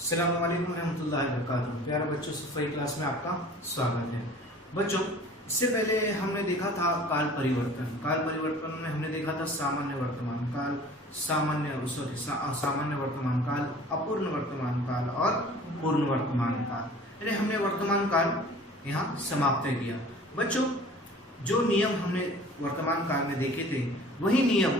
अस्सलाम वालेकुम रहमतुल्लाहि व बरकातुहू। प्यारे बच्चों, सफाई क्लास में आपका स्वागत है। बच्चों, इससे पहले हमने देखा था काल परिवर्तन। काल परिवर्तन में हमने देखा था सामान्य वर्तमान काल, सामान्य वर्तमान काल, अपूर्ण वर्तमान काल और पूर्ण वर्तमान काल। यानी हमने वर्तमान काल यहाँ समाप्त किया। बच्चों, जो नियम हमने वर्तमान काल में देखे थे वही नियम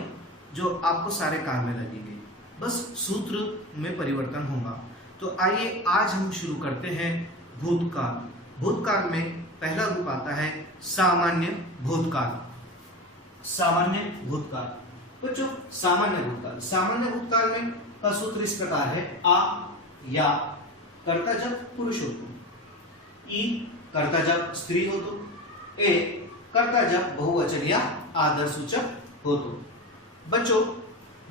जो आपको सारे काल में लगेंगे, बस सूत्र में परिवर्तन होगा। तो आइए आज हम शुरू करते हैं भूतकाल। भूतकाल में पहला रूप आता है सामान्य भूतकाल। सामान्य भूतकाल बच्चों, सामान्य भूतकाल में का सूत्र इस प्रकार है। आ या कर्ता जब पुरुष हो तो, ई कर्ता जब स्त्री हो तो, ए कर्ता जब बहुवचन या आदर सूचक हो तो। बच्चों,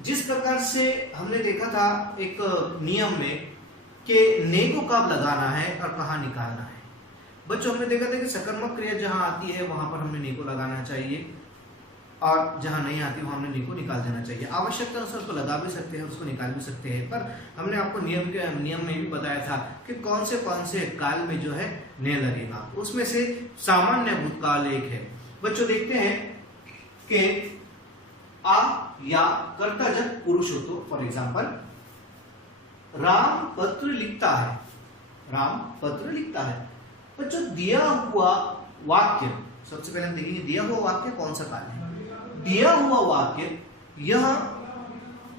जिस प्रकार से हमने देखा था एक नियम में कि ने को कब लगाना है और कहाँ निकालना है। बच्चों, हमने देखा था कि सकर्मक क्रिया जहां आती है वहां पर हमने ने को लगाना चाहिए और जहां नहीं आती वहां हमने ने को निकाल देना चाहिए। आवश्यकता अनुसार उसको लगा भी सकते हैं, उसको निकाल भी सकते हैं, पर हमने आपको नियम में भी बताया था कि कौन से काल में जो है ने लगेगा। उसमें से सामान्य भूतकाल एक है। बच्चों, देखते हैं कि आ या कर्ता जब पुरुष हो तो, फॉर एग्जाम्पल राम पत्र लिखता है। राम पत्र लिखता है। बच्चों, दिया हुआ वाक्य, सबसे पहले हम देखेंगे दिया हुआ वाक्य कौन सा काल है। दिया हुआ वाक्य यह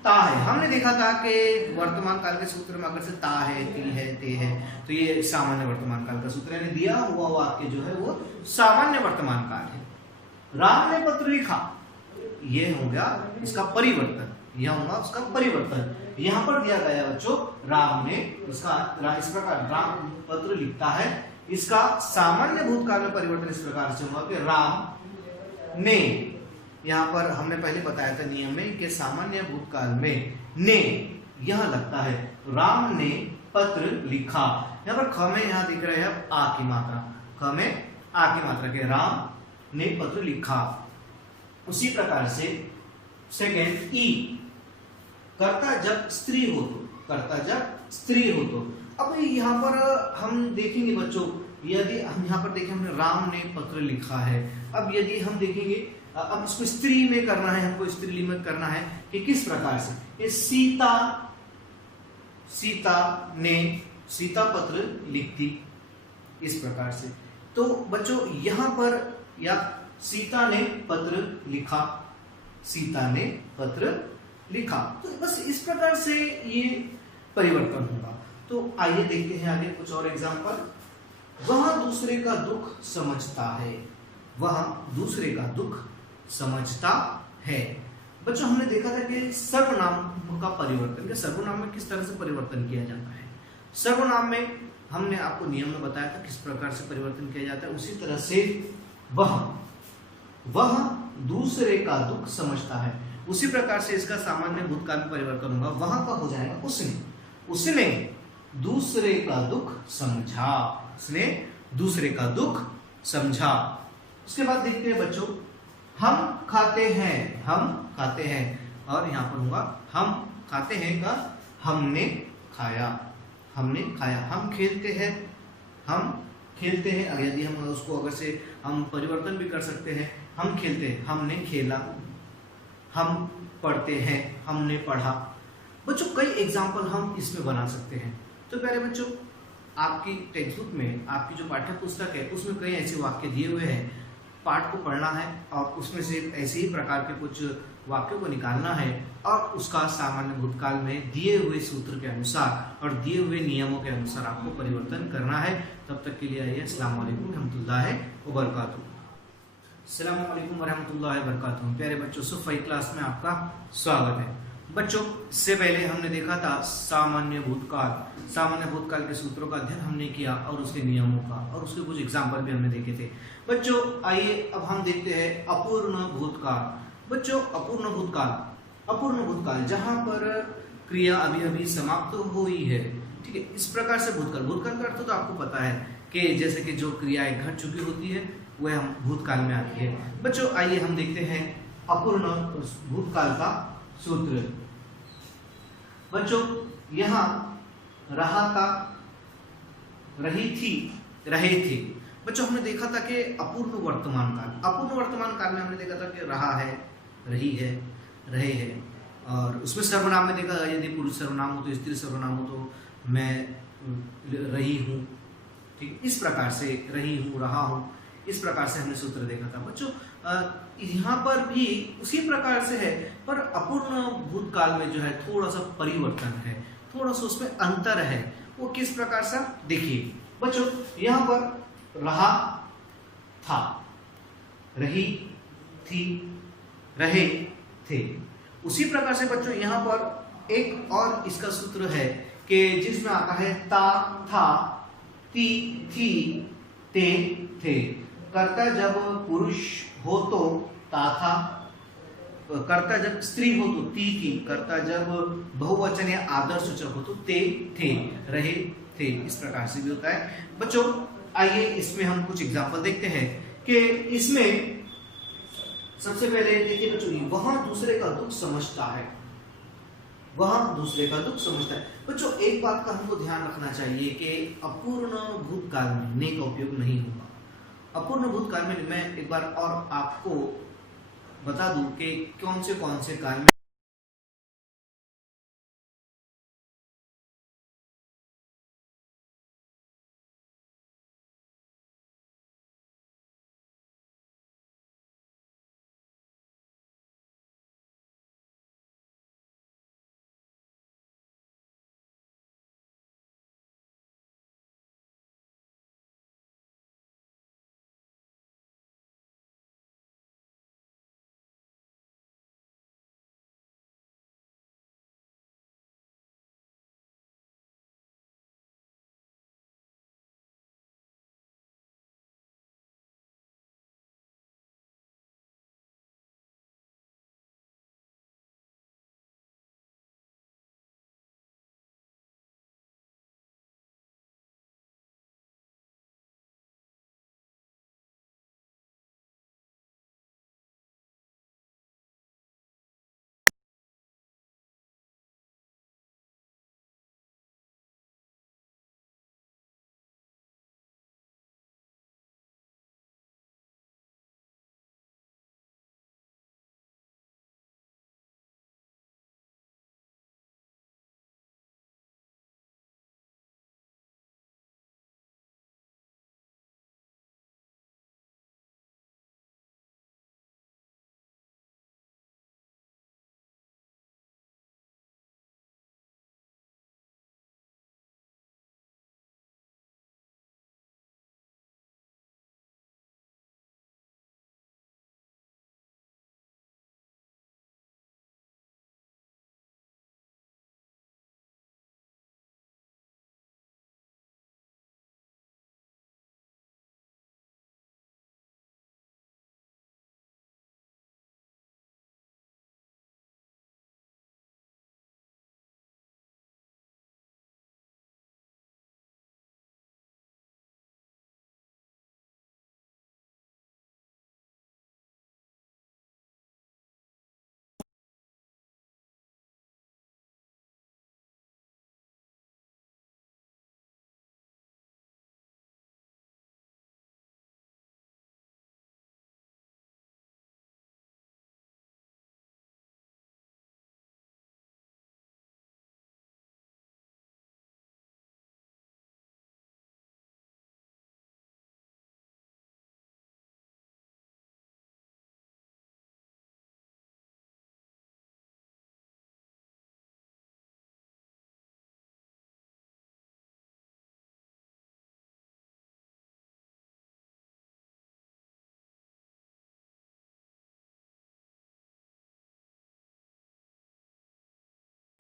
ता है। हमने देखा था कि वर्तमान काल के सूत्र में अगर से ता है, ती है, ते है, तो ये सामान्य वर्तमान काल का सूत्र है। दिया हुआ वाक्य जो है वो सामान्य वर्तमान काल है। राम ने पत्र लिखा, ये हो गया इसका परिवर्तन। यह होगा उसका परिवर्तन। यहां पर दिया गया बच्चों राम ने, इसका इस प्रकार राम पत्र लिखता है। इसका सामान्य भूतकाल में परिवर्तन इस प्रकार से हुआ कि राम ने, यहां पर हमने पहले बताया था नियम में कि सामान्य भूतकाल में ने यह लगता है। राम ने पत्र लिखा। यहां पर ख में यहां दिख रहा है आ की मात्रा, ख में आ की मात्रा के राम ने पत्र लिखा। उसी प्रकार से सेकेंड ई कर्ता जब स्त्री हो तो, कर्ता जब स्त्री हो तो। अब यहाँ पर हम देखेंगे बच्चों, यदि हम यहाँ पर देखें हमने राम ने पत्र लिखा है। अब यदि हम देखेंगे, अब इसको स्त्री में करना है, हमको स्त्रीलिंग में करना है कि किस प्रकार से। ये सीता ने सीता पत्र लिखती, इस प्रकार से। तो बच्चों यहाँ पर या सीता ने पत्र लिखा, सीता ने पत्र लिखा, तो बस इस प्रकार से ये परिवर्तन होगा। तो आइए देखते हैं आगे कुछ और एग्जांपल। वह दूसरे का दुख समझता है। वह दूसरे का दुख समझता है। बच्चों, हमने देखा था कि सर्वनाम का परिवर्तन, सर्वनाम में किस तरह से परिवर्तन किया जाता है। सर्वनाम में हमने आपको नियम में बताया था किस प्रकार से परिवर्तन किया जाता है। उसी तरह से वह दूसरे का दुख समझता है। उसी प्रकार से इसका सामान्य भूतकाल में परिवर्तन होगा। वहां का हो जाएगा उसने दूसरे का दुख समझा। उसने दूसरे का दुख समझा। उसके बाद देखते हैं बच्चों, हम खाते हैं और यहां पर होगा हम खाते हैं का हमने खाया। हम खेलते हैं। यदि हम उसको अगर से हम परिवर्तन भी कर सकते हैं। हम खेलते हैं, हमने खेला। हम पढ़ते हैं, हमने पढ़ा। बच्चों, कई एग्जाम्पल हम इसमें बना सकते हैं। तो प्यारे बच्चों, आपकी टेक्स्ट बुक में, आपकी जो पाठ्य पुस्तक है उसमें कई ऐसे वाक्य दिए हुए हैं। पाठ को पढ़ना है और उसमें से ऐसे ही प्रकार के कुछ वाक्यों को निकालना है और उसका सामान्य भूतकाल में दिए हुए सूत्र के अनुसार और दिए हुए नियमों के अनुसार आपको परिवर्तन करना है। तब तक के लिए आइए, अस्सलाम वालेकुम रहमतुल्लाहि व बरकातुहू। अस्सलाम वालेकुम रहमतुल्लाहि व बरकातुहू। प्यारे बच्चों, सफाई क्लास में आपका स्वागत है। बच्चों, इससे पहले हमने देखा था सामान्य भूतकाल के सूत्रों का अध्ययन हमने किया और उसके नियमों का, और उसके कुछ एग्जाम्पल भी हमने देखे थे। बच्चों, आइए अब हम देखते हैं अपूर्ण भूतकाल। बच्चों, अपूर्ण भूतकाल जहां पर क्रिया अभी समाप्त हुई है, ठीक है। इस प्रकार से भूतकाल का अर्थ तो आपको पता है कि जैसे कि जो क्रियाएं घट चुकी होती है वह हम भूतकाल में आती है। बच्चों, आइए हम देखते हैं अपूर्ण भूतकाल का सूत्र। बच्चों, यहाँ रहा था, रही थी, रहे थे। बच्चों हमने देखा था कि अपूर्ण वर्तमान काल में हमने देखा था कि रहा है, रही है, रहे हैं, और उसमें सर्वनाम में देखा यदि पुरुष सर्वनाम हो तो स्त्री सर्वनाम हो तो मैं रही हूँ, ठीक, इस प्रकार से रही हूँ, रहा हूँ, इस प्रकार से हमने सूत्र देखा था। बच्चों यहाँ पर भी उसी प्रकार से है, पर अपूर्ण भूतकाल में जो है थोड़ा सा परिवर्तन है, थोड़ा सा उसमें अंतर है। वो किस प्रकार से देखिए बच्चों, यहाँ पर रहा था, रही थी, रहे थे। उसी प्रकार से बच्चों यहाँ पर एक और इसका सूत्र है कि जिसमें आता है ता, था, ती, थी, ते, थे। कर्ता जब पुरुष हो तो ता था, कर्ता जब स्त्री हो तो ती थी, कर्ता जब बहुवचन या आदर्श सूचक हो तो ते, थे, रहे थे। इस प्रकार से भी होता है। बच्चों आइए इसमें हम कुछ एग्जांपल देखते हैं कि इसमें सबसे पहले देखिए बच्चों, वह दूसरे का दुख समझता है, वह दूसरे का दुख समझता है। बच्चों एक बात का हमको ध्यान रखना चाहिए कि अपूर्ण भूतकाल में ने का उपयोग नहीं होगा। अपूर्ण भूतकाल में मैं एक बार और आपको बता दूं कि कौन से काल में